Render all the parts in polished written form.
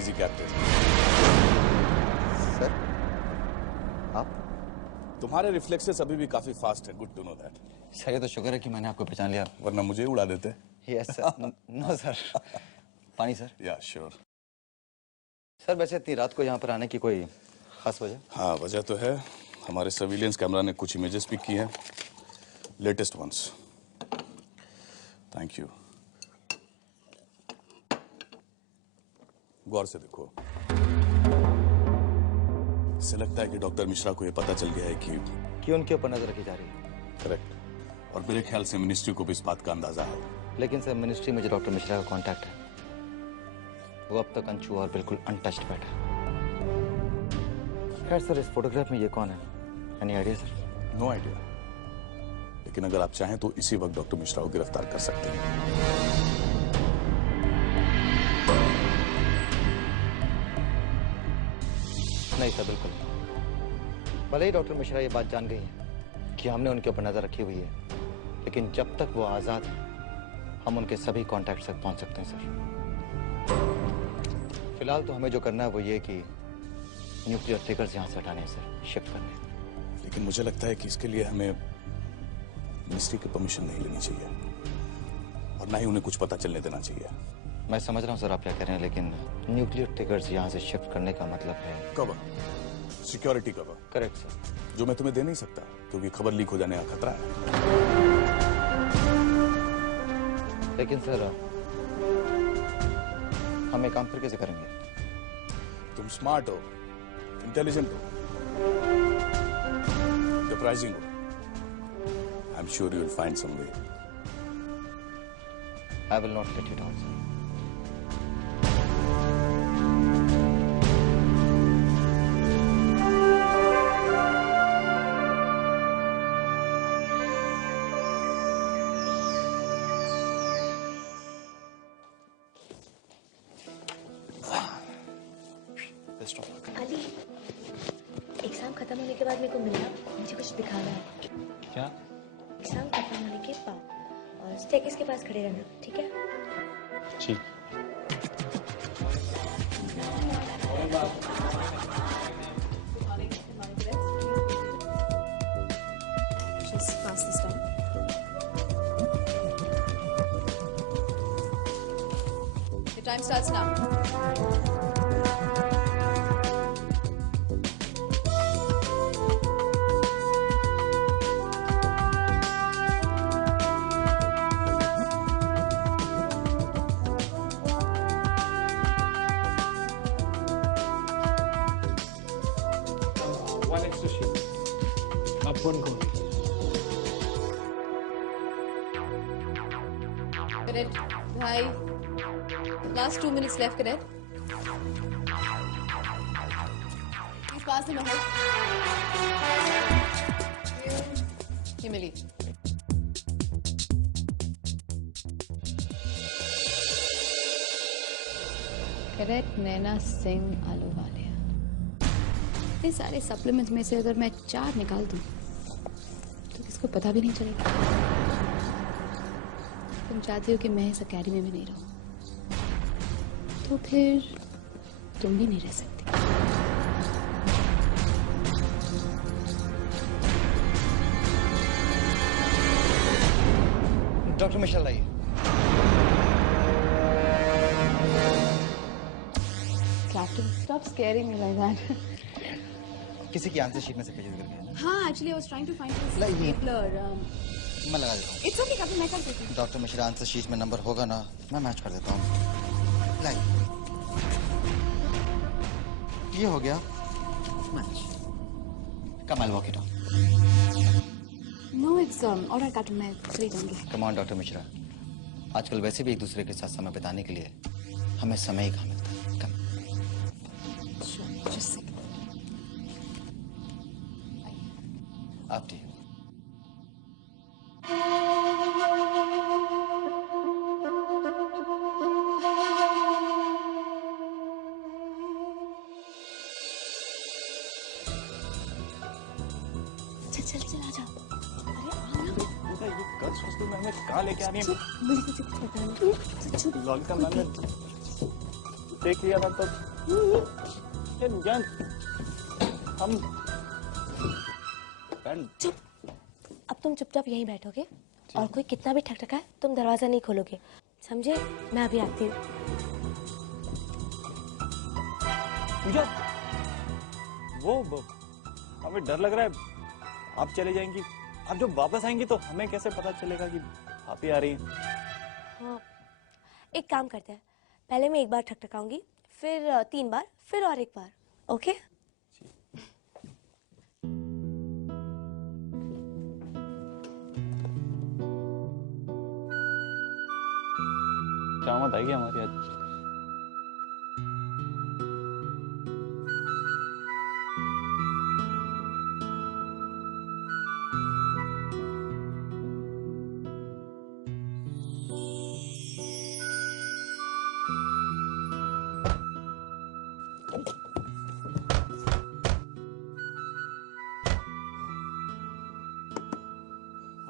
Easy captain. Sir आप? तुम्हारे reflexes अभी भी काफी फास्ट है। Good to know that. Sir ये तो शुक्र है कि मैंने आपको पहचान लिया। वरना मुझे उड़ा देते। Yes sir. No sir. पानी सर। Yeah sure. सर वैसे इतनी रात को यहाँ पर आने की कोई खास वजह? हाँ वजह तो है। हमारे सर्विलेंस कैमरा ने कुछ इमेजेस पिक की हैं, लेटेस्ट वंस। Thank you. गौर से देखो। इससे लगता है कि डॉक्टर मिश्रा को यह पता चल गया है कि उनके ऊपर नजर रखी जा रही है। करेक्ट। और मेरे ख्याल से मिनिस्ट्री को भी इस बात का अंदाजा है। लेकिन सर मिनिस्ट्री में जो डॉक्टर मिश्रा का कांटेक्ट है वो अब तक अनछुआ और बिल्कुल अनटच्ड बैठा है। खैर सर इस फोटोग्राफ में ये कौन है? Any idea sir? No idea. लेकिन अगर आप चाहें तो इसी वक्त डॉक्टर मिश्रा को गिरफ्तार कर सकते हैं। नहीं सर बिल्कुल। भले ही डॉक्टर मिश्रा ये बात जान गई है कि हमने उनके ऊपर नजर रखी हुई है, लेकिन जब तक वो आजाद है हम उनके सभी कॉन्टैक्ट तक पहुंच सकते हैं सर। फिलहाल तो हमें जो करना है वो ये कि न्यूक्लियर ट्रिगर्स यहाँ से हटाने सर, शिफ्ट करने। लेकिन मुझे लगता है कि इसके लिए हमें मिनिस्ट्री की परमिशन नहीं लेनी चाहिए और ना ही उन्हें कुछ पता चलने देना चाहिए। मैं समझ रहा हूँ सर आप क्या कह रहे हैं, लेकिन न्यूक्लियर ट्रिगर्स यहाँ से शिफ्ट करने का मतलब है cover, security cover. Correct sir. जो मैं तुम्हें दे नहीं सकता क्योंकि खबर लीक हो जाने का खतरा है। लेकिन सर हम ये काम फिर कैसे करेंगे? तुम स्मार्ट हो, इंटेलिजेंट हो, सरप्राइजिंग हो। I am sure you will find some way. I will not let you down sir. Ali, exam खत्म होने के बाद मेरे को मिलना, मुझे कुछ दिखाना है। क्या? एग्जाम खत्म होने के बाद और स्टेकेस के पास खड़े रहना, ठीक है? ठीक। Just pass this down. Your time starts now. One extra sheet. Up one goal. Cadet, bhai. Last 2 minutes left, cadet. Please pass him ahead. You may leave. Cadet Naina Singh Ahluwalia. इतने सारे सप्लीमेंट्स में से अगर मैं 4 निकाल दूं तो किसको पता भी नहीं चलेगा। तुम चाहती हो कि मैं इस अकेडमी में नहीं रहूं, तो फिर तुम भी नहीं रह सकती। डॉक्टर मिश्रा लाइए। Captain, stop scaring me like that. किसी की आंसर शीट में से पेजेस गिर गए। हाँ, actually I was trying to find his लाइए। stapler. मैं लगा देता हूँ। It's okay, Captain, मैं कर देती हूँ। डॉक्टर मिश्रा आंसर शीट में नंबर होगा ना, मैं मैच कर देता हूँ। लाइए। ये हो गया मैच। कमाल walk it on. No, it's all right, Captain, मैं चली जाऊंगी। कम ऑन डॉक्टर मिश्रा, आजकल वैसे भी एक दूसरे के साथ समय बिताने के लिए हमें समय ही कहाँ मिलता है। कम। Sure, just a second. आप ठीक। चल आ जाओ। अरे ये गर्ल्स हॉस्टल में हमें कहाँ लेके आनी है? मुझे तुझे कुछ पता नहीं। चुप। लॉलिका मैम ने देख लिया था तो जान हम चुप। अब तुम चुपचाप यहीं बैठोगे और कोई कितना भी ठकठकाए तुम दरवाजा नहीं खोलोगे, समझे? मैं अभी आती हूँ। पूजा, वो हमें डर लग रहा है आप चले जाएंगी। आप जब वापस आएंगी तो हमें कैसे पता चलेगा कि आप ही आ रही हैं? हाँ, एक काम करते हैं, पहले मैं एक बार ठकठकाऊंगी, फिर 3 बार, फिर और एक बार। ओके? शामत आएगी हमारी आज।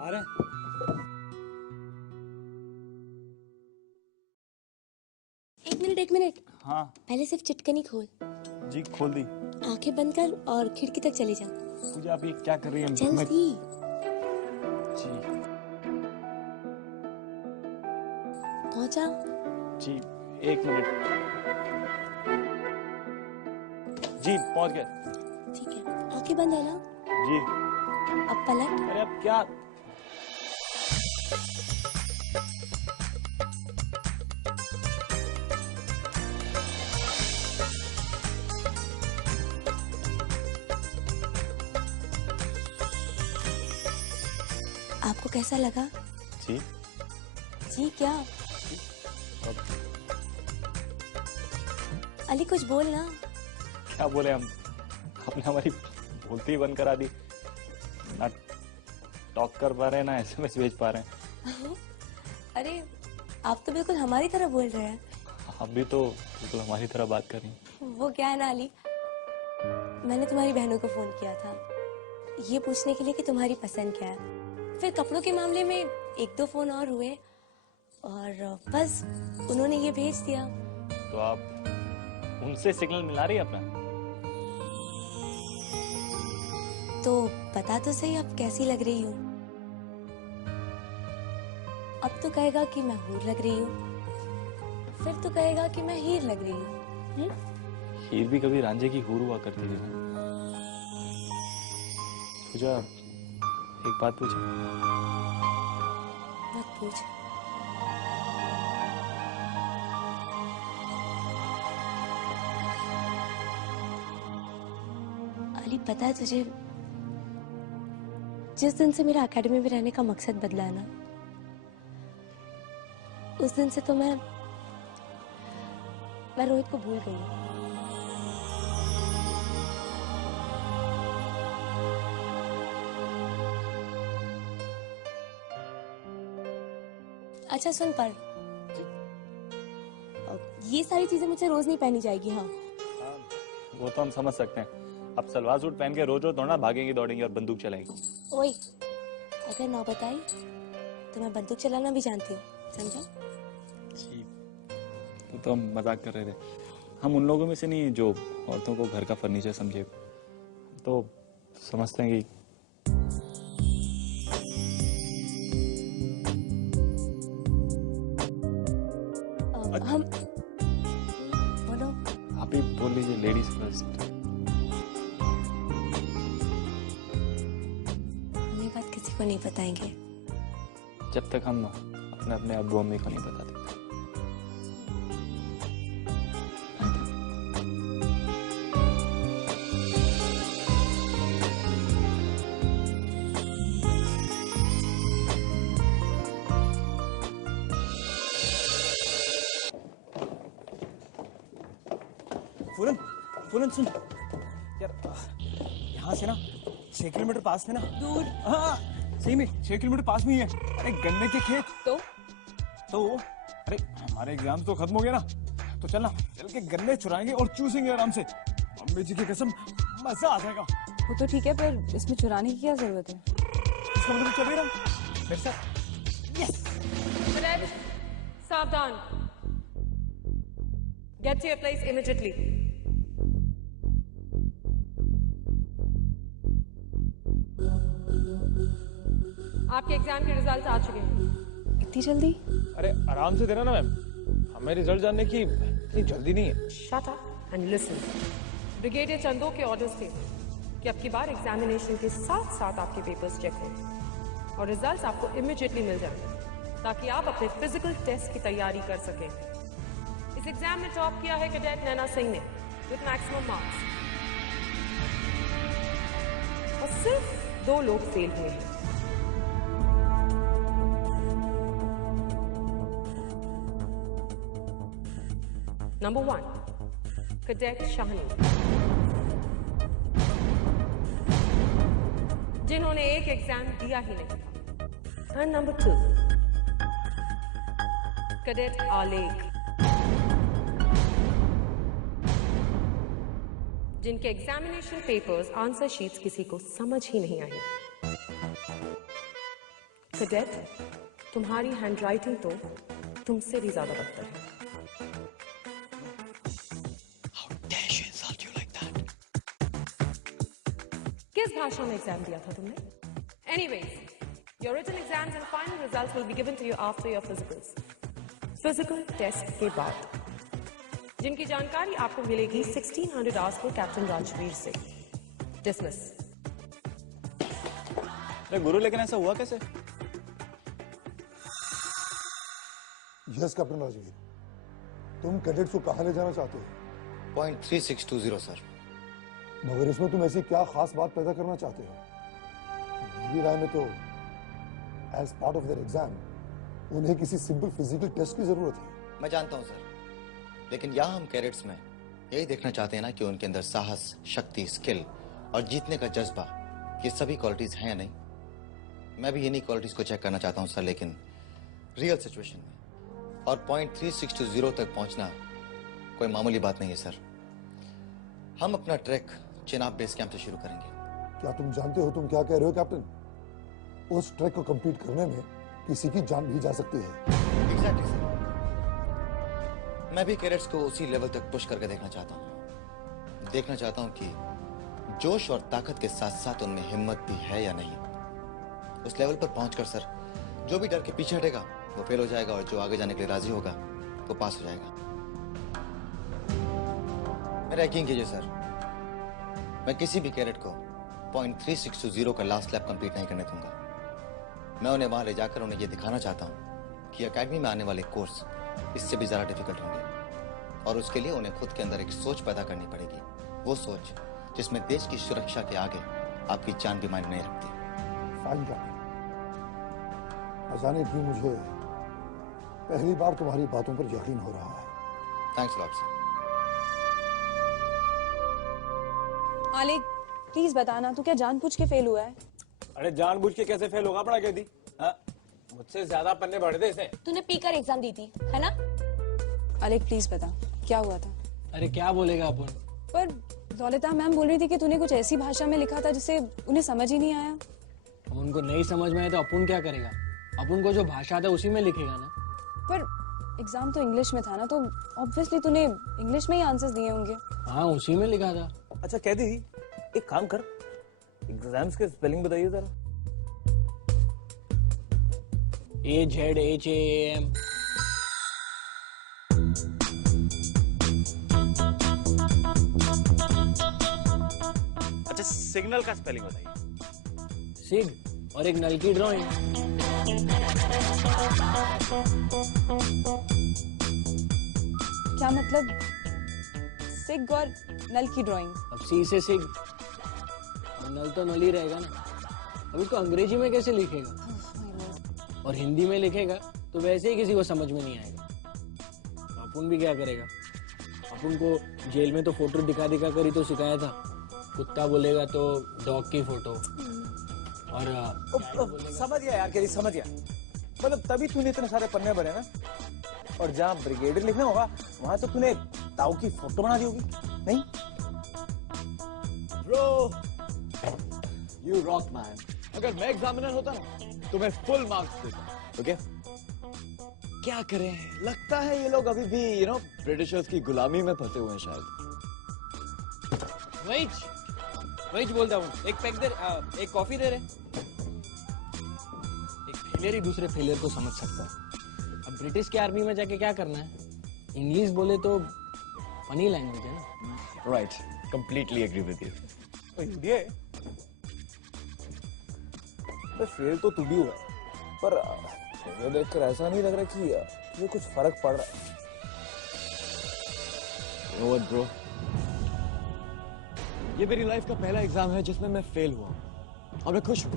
आ रहे हैं? एक मिनट। हाँ पहले सिर्फ चिटकनी खोल, जी, खोल दी। आंखें बंद कर और खिड़की तक चले जा। पूजा आप ये क्या कर रही हैं? जल्दी। जी पहुंचा? जी, 1 मिनट। जी पहुंच गए। ठीक है, आंखें बंद है ना? जी। अब पलट। अरे अब क्या? आपको कैसा लगा? जी जी क्या? अली कुछ बोल ना। क्या बोले हम? आपने हमारी बोलती ही बंद करा दी। ना टॉक कर पा रहे हैं, ना SMS भेज पा रहे हैं। अरे आप तो बिल्कुल हमारी तरह बोल रहे हैं। आप भी तो बिल्कुल हमारी तरह बात कर रही हैं। वो क्या है ना अली, मैंने तुम्हारी बहनों को फोन किया था ये पूछने के लिए कि तुम्हारी पसंद क्या है। फिर कपड़ों के मामले में 1-2 फोन और हुए और बस उन्होंने ये भेज दिया। तो आप उनसे सिग्नल मिला रही है अपना? तो बता तो सही अब कैसी लग रही हूँ। अब तो कहेगा कि मैं हूर लग रही हूँ, फिर तो कहेगा कि मैं हीर लग रही हूँ। हीर भी कभी रांझे की हूर हुआ करती थी। पूजा, एक बात पूछे? मत पूछ। अली पता है तुझे, जिस दिन से मेरा एकेडमी में रहने का मकसद बदला है ना, उस दिन से तो मैं रोहित को भूल गई हूँ। अच्छा सुन पर, ये सारी चीजें मुझे रोज नहीं पहनी जाएगी। हाँ वो तो हम समझ सकते हैं। अब सलवार सूट पहन के रोज रोज दौड़ना, भागेंगी दौड़ेंगी और बंदूक चलाएंगी। ओए, अगर ना बताई तो मैं बंदूक चलाना भी जानती हूँ, समझा? जी, तो हम मजाक कर रहे थे। हम उन लोगों में से नहीं जो औरतों को घर का फर्नीचर समझे। तो समझते हैं कि हम बोलो। आप ही बोल लीजिए, लेडीज फर्स्ट। हम ये बात किसी को नहीं बताएंगे जब तक हम अपने अपने अब्बू अम्मी को नहीं बताते। पूरन सुन यार, यहाँ से ना 6 किलोमीटर पास में ना दूर। हाँ सही में 6 किलोमीटर पास में ही है। अरे गन्ने के खेत। तो अरे हमारे एग्जाम तो खत्म हो गया ना, तो चलना, चल के गन्ने चुराएंगे और चूसेंगे आराम से। अम्मी जी की कसम मजा आ जाएगा। वो तो ठीक है, पर इसमें चुराने की क्या जरूरत है? इसका मतलब चलेगा मेरे साथ। यस। सावधान। Get to your place immediately. आपके एग्जाम के रिजल्ट आ चुके हैं। इतनी जल्दी? अरे आराम से देना ना मैम, हमें रिजल्ट जानने की इतनी जल्दी नहीं है। Shut up and listen. Brigadier Chando के ऑर्डर्स थे कि अब की बार एग्जामिनेशन के साथ साथ आपके पेपर्स चेक हों और रिजल्ट्स आपको इमीडिएटली मिल जाएं ताकि आप अपने फिजिकल टेस्ट की तैयारी कर सकें। इस एग्जाम में टॉप किया है कैडेट नैना सिंह ने विद मैक्सिमम मार्क्स और सिर्फ 2 लोग फेल हुए हैं। नंबर 1 कैडेट शाहनी, जिन्होंने एक एग्जाम दिया ही नहीं। एंड नंबर 2 कैडेट आलेख, जिनके एग्जामिनेशन पेपर्स आंसर शीट्स किसी को समझ ही नहीं आई। कैडेट, तुम्हारी हैंडराइटिंग तो तुमसे भी ज्यादा बदतर है। किस भाषा में एग्जाम दिया था तुमने? Anyways, your written exams and final results will be given to you after your physicals. Physical test के बाद जिनकी जानकारी आपको मिलेगी 1600 आवर्स को कैप्टन राजवीर से। Dismiss. अरे गुरु, लेकिन ऐसा हुआ कैसे? यस कैप्टन राजवीर, तुम कैडेट्स को कहां ले जाना चाहते हो? Point 3620 sir. मगर इसमें तुम ऐसी क्या खास बात पैदा करना चाहते हो? मेरी राय में तो as part of their exam उन्हें किसी सिंपल फिजिकल टेस्ट की जरूरत है। मैं जानता हूं सर, लेकिन यहाँ हम कैडेट्स में यही देखना चाहते हैं ना कि उनके अंदर साहस, शक्ति, स्किल और जीतने का जज्बा, ये सभी क्वालिटीज हैं या नहीं। मैं भी इन्हीं क्वालिटीज को चेक करना चाहता हूं सर, लेकिन रियल सिचुएशन में। और पॉइंट 3620 तक पहुंचना कोई मामूली बात नहीं है सर। हम अपना ट्रैक चिनाब बेस कैंप से शुरू करेंगे। क्या तुम जानते हो तुम क्या कह रहे हो कैप्टन? उस ट्रैक को कंप्लीट करने में किसी की जान भी जा सकती है। एग्जैक्टली सर, मैं भी कैडेट्स को उसी लेवल तक पुश करके देखना चाहता हूँ। देखना चाहता हूँ कि जोश और ताकत के साथ साथ उनमें हिम्मत भी है या नहीं। उस लेवल पर पहुंचकर सर, जो भी डर के पीछे हटेगा वो फेल हो जाएगा और जो आगे जाने के लिए राजी होगा वो पास हो जाएगा। मेरा यकीन कीजिए सर, मैं किसी भी कैडेट को पॉइंट 3620 का लास्ट लैप कंप्लीट नहीं करने दूंगा। मैं उन्हें वहां ले जाकर उन्हें यह दिखाना चाहता हूं कि एकेडमी में आने वाले कोर्स इससे भी ज्यादा डिफिकल्ट होंगे और उसके लिए उन्हें खुद के अंदर एक सोच पैदा करनी पड़ेगी। वो सोच जिसमें देश की सुरक्षा के आगे आपकी जान भी मायने नहीं रखती। फाइन कैप्टन, अचानक भी मुझे पहली बार तुम्हारी बातों पर यकीन हो रहा है। Thanks Lord sir. आलेख, प्लीज बताना, तू क्या जानबूझ के फेल हुआ है? अरे जानबूझ के कैसे फेल होगा? पढ़ा क्या थी? मुझसे ज्यादा पन्ने बढ़ दे इसे। तूने पीकर एग्जाम दी थी, है ना? आलेख प्लीज बता, क्या हुआ था? अरे क्या बोलेगा अपन? पर दौलता मैम बोल रही थी कि तूने कुछ ऐसी भाषा में लिखा था जिसे उन्हें समझ ही नहीं आया। अब उनको नहीं समझ में आए तो अपन क्या करेगा? अपन को जो भाषा आता है उसी में लिखेगा ना। पर एग्जाम तो इंग्लिश में था ना, तो ऑब्वियसली तूने इंग्लिश में ही आंसर्स दिए होंगे। हाँ, उसी में लिखा था। अच्छा कह दी, एक काम कर, एग्जाम्स के स्पेलिंग बताइए जरा। AZHAM। अच्छा, सिग्नल का स्पेलिंग बताइए। सिग और एक नल की ड्राइंग। क्या मतलब? सिग और नल की ड्राइंग। अब सी से सिग और नल तो नल ही रहेगा ना। अब इसको अंग्रेजी में कैसे लिखेगा? और हिंदी में लिखेगा तो वैसे ही किसी को समझ में नहीं आएगा। अपन भी क्या करेगा? अपन को जेल में तो फोटो दिखा दिखा कर ही तो सिखाया था। कुत्ता बोलेगा तो डॉग की फोटो और समझ गया यार, समझ गया। मतलब तभी तूने इतने सारे पन्ने भरे ना, और जहाँ ब्रिगेडियर लिखना होगा वहां तो तूने ताऊ की फोटो बना दी होगी, नहीं? Bro, you rock man. अगर मैं एग्जामिनर होता ना तो मैं फुल मार्क्स देता। ओके? क्या करें, लगता है ये लोग अभी भी ब्रिटिशर्स की गुलामी में फंसे हुए हैं शायद। वही बोलता हूँ, एक पैक दे, एक कॉफी दे रहे। फेलियर ही दूसरे फेलियर को समझ सकता है। अब ब्रिटिश की आर्मी में जाके क्या करना है? इंग्लिश बोले तो फनी लैंग्वेज है ना। Right, completely agree with you. तो हिंदी है। फेल तो तू भी हुआ है, पर ये देखकर ऐसा नहीं लग रहा कि ये कुछ फर्क पड़ रहा है। You know what, bro? ये मेरी लाइफ का पहला एग्जाम है जिसमें मैं फेल हुआ और मैं खुश हूं।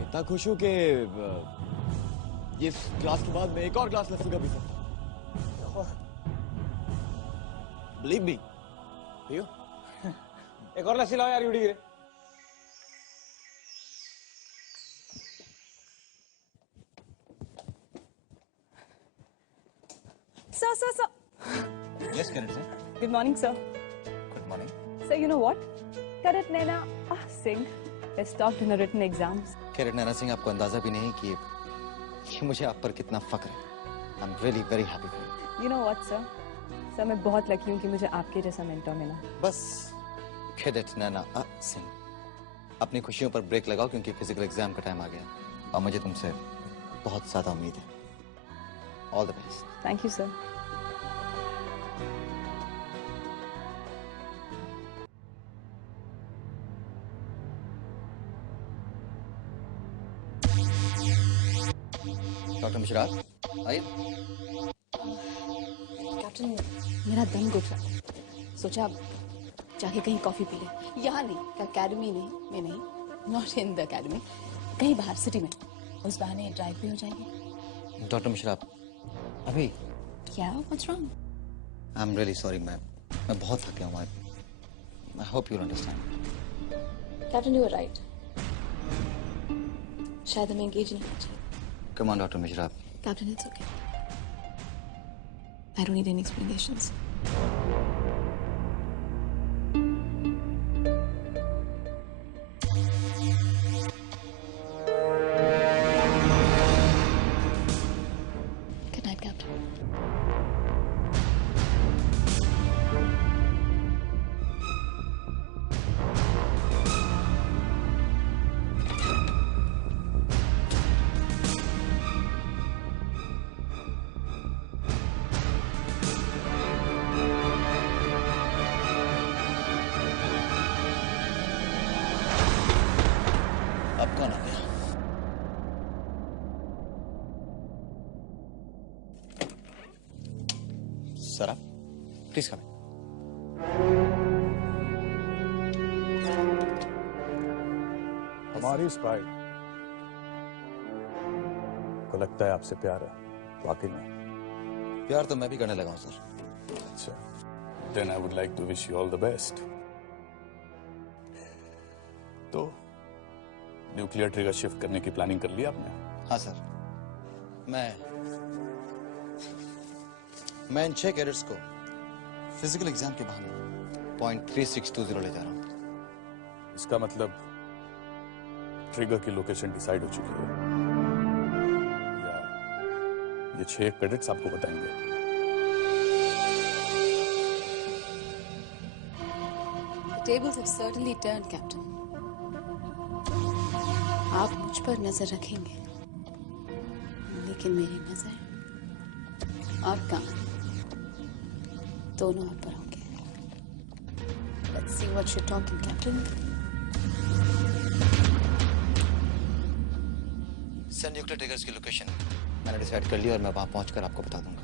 इतना खुश हूं कि ये क्लास के बाद मैं एक और क्लास लस्सी का पी सकता हूं। Believe me, पियो। एक और लस्सी लाओ यार यूडी गिरे। Sir. Yes, Karan sir. Good morning, sir. Good morning. Sir, you know what? Karan Naina Singh has topped in her written exams. Karan Naina Singh, आपको अंदाजा भी नहीं कि मुझे आप पर कितना फक्र है। I'm really very happy for you. You know what, sir? Sir मैं बहुत लकी हूँ कि मुझे आपके जैसा मेंटर मिला। बस कैडेट नैना सिंह, अपनी खुशियों पर ब्रेक लगाओ क्योंकि फिजिकल एग्जाम का टाइम आ गया और मुझे तुमसे बहुत ज्यादा उम्मीद है। All the best. Thank you sir. Doctor Mishra आइए। कैप्टन, मेरा दम घुट रहा है। सोचा अब जाके कहीं कॉफी पी ले। यहाँ नहीं, अकेडमी में नहीं, नॉट इन द अकेडमी, कहीं बाहर सिटी में। उस बहाने ड्राइव भी हो जाएगी। डॉक्टर मिश्रा अभी क्या? What's wrong? I am really sorry, मैं बहुत थक गया हूँ। I hope you understand. Captain, you are right, शायद हमें एंगेज नहीं होना चाहिए। Come on doctor Mishra. Captain, it's okay, I don't need any explanations. Good night, Captain. अब कौन आ गया? सर आप प्लीज कम। हमारी स्पाई को लगता है आपसे प्यार है, वाकई में? प्यार तो मैं भी करने लगा हूं सर। अच्छा, then I would like to wish you all the best. तो न्यूक्लियर ट्रिगर शिफ्ट करने की प्लानिंग कर ली आपने? हाँ सर, मैं इन 6 कैडेट्स को फिजिकल एग्जाम के बहाने .3620 ले जा रहा हूँ। इसका मतलब ट्रिगर की लोकेशन डिसाइड हो चुकी है, या ये 6 कैडेट्स आपको बताएंगे? The tables have certainly turned, Captain. आप मुझ पर नजर रखेंगे, लेकिन मेरी नजर और कान दोनों आप पर होंगे। Let's see what you're talking, Captain. Sir, nuclear triggers की लोकेशन मैंने डिसाइड कर ली और मैं वहां पहुंचकर आपको बता दूंगा।